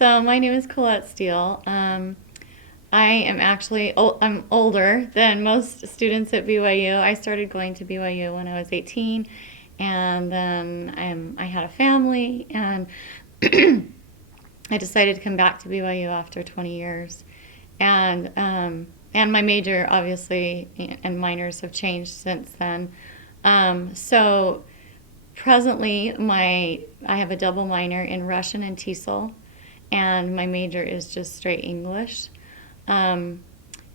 So my name is Colette Steele. I am actually I'm older than most students at BYU. I started going to BYU when I was 18, and then I had a family, and I decided to come back to BYU after 20 years, and my major obviously and minors have changed since then. So presently, I have a double minor in Russian and TESOL, and my major is just straight English. And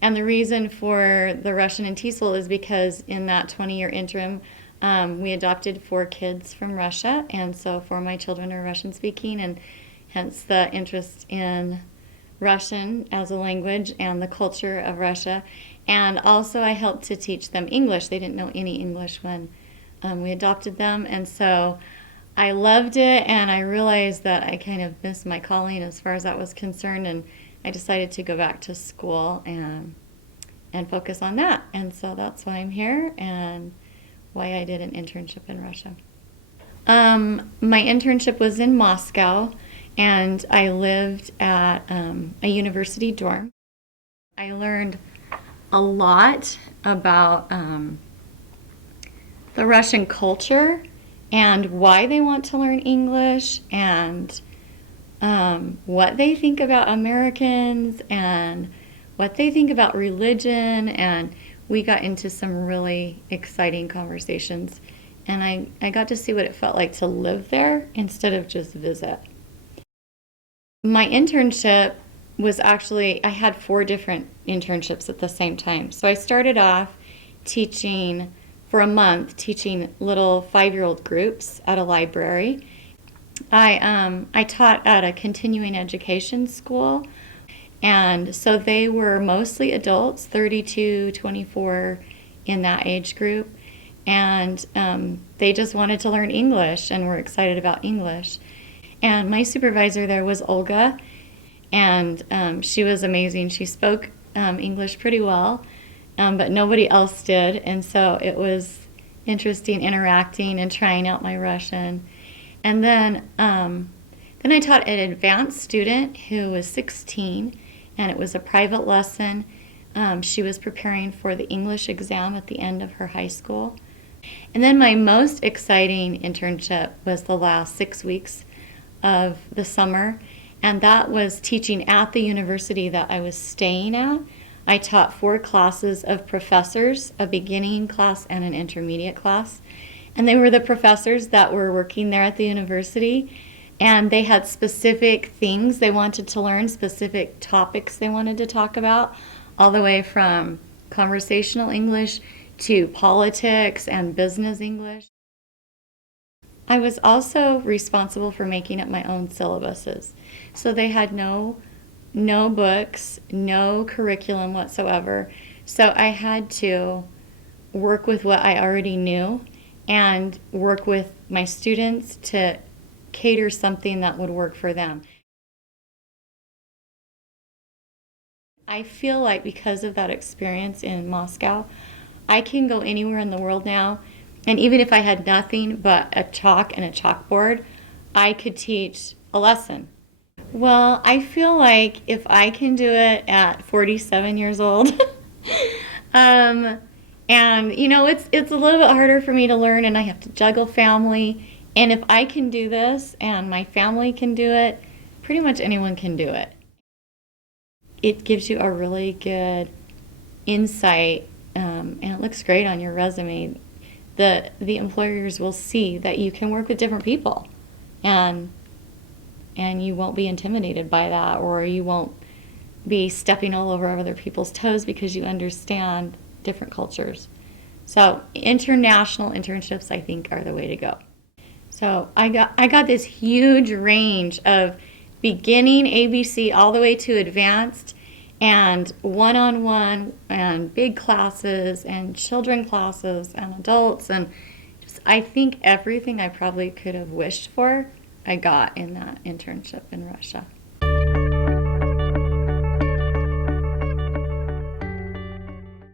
the reason for the Russian and TESOL is because in that 20-year interim, we adopted 4 kids from Russia, and so 4 of my children are Russian speaking, and hence the interest in Russian as a language and the culture of Russia. And also I helped to teach them English. They didn't know any English when we adopted them, and so I loved it, and I realized that I kind of missed my calling as far as that was concerned, and I decided to go back to school and focus on that. And so that's why I'm here and why I did an internship in Russia. My internship was in Moscow, and I lived at a university dorm. I learned a lot about the Russian culture and why they want to learn English, and what they think about Americans and what they think about religion, and we got into some really exciting conversations, and I got to see what it felt like to live there instead of just visit. My internship was actually, I had 4 different internships at the same time. So I started off teaching for a month, teaching little 5-year-old groups at a library. I taught at a continuing education school, and so they were mostly adults, 32, 24 in that age group, and they just wanted to learn English and were excited about English. And my supervisor there was Olga, and she was amazing. She spoke English pretty well, but nobody else did, and so it was interesting interacting and trying out my Russian. And then I taught an advanced student who was 16, and it was a private lesson. She was preparing for the English exam at the end of her high school. And then my most exciting internship was the last 6 weeks of the summer, and that was teaching at the university that I was staying at. I taught 4 classes of professors, a beginning class and an intermediate class. And they were the professors that were working there at the university, and they had specific things they wanted to learn, specific topics they wanted to talk about, all the way from conversational English to politics and business English. I was also responsible for making up my own syllabuses. So they had no books, no curriculum whatsoever. So I had to work with what I already knew and work with my students to cater something that would work for them. I feel like because of that experience in Moscow, I can go anywhere in the world now, and even if I had nothing but a chalk and a chalkboard, I could teach a lesson. Well, I feel like if I can do it at 47 years old, and it's a little bit harder for me to learn, and I have to juggle family. And if I can do this and my family can do it, pretty much anyone can do it. It gives you a really good insight, and it looks great on your resume. The employers will see that you can work with different people, and you won't be intimidated by that, or you won't be stepping all over other people's toes because you understand different cultures. So international internships, I think, are the way to go. So I got this huge range of beginning ABC all the way to advanced, and one-on-one and big classes and children classes and adults, and just I think everything I probably could have wished for, I got in that internship in Russia.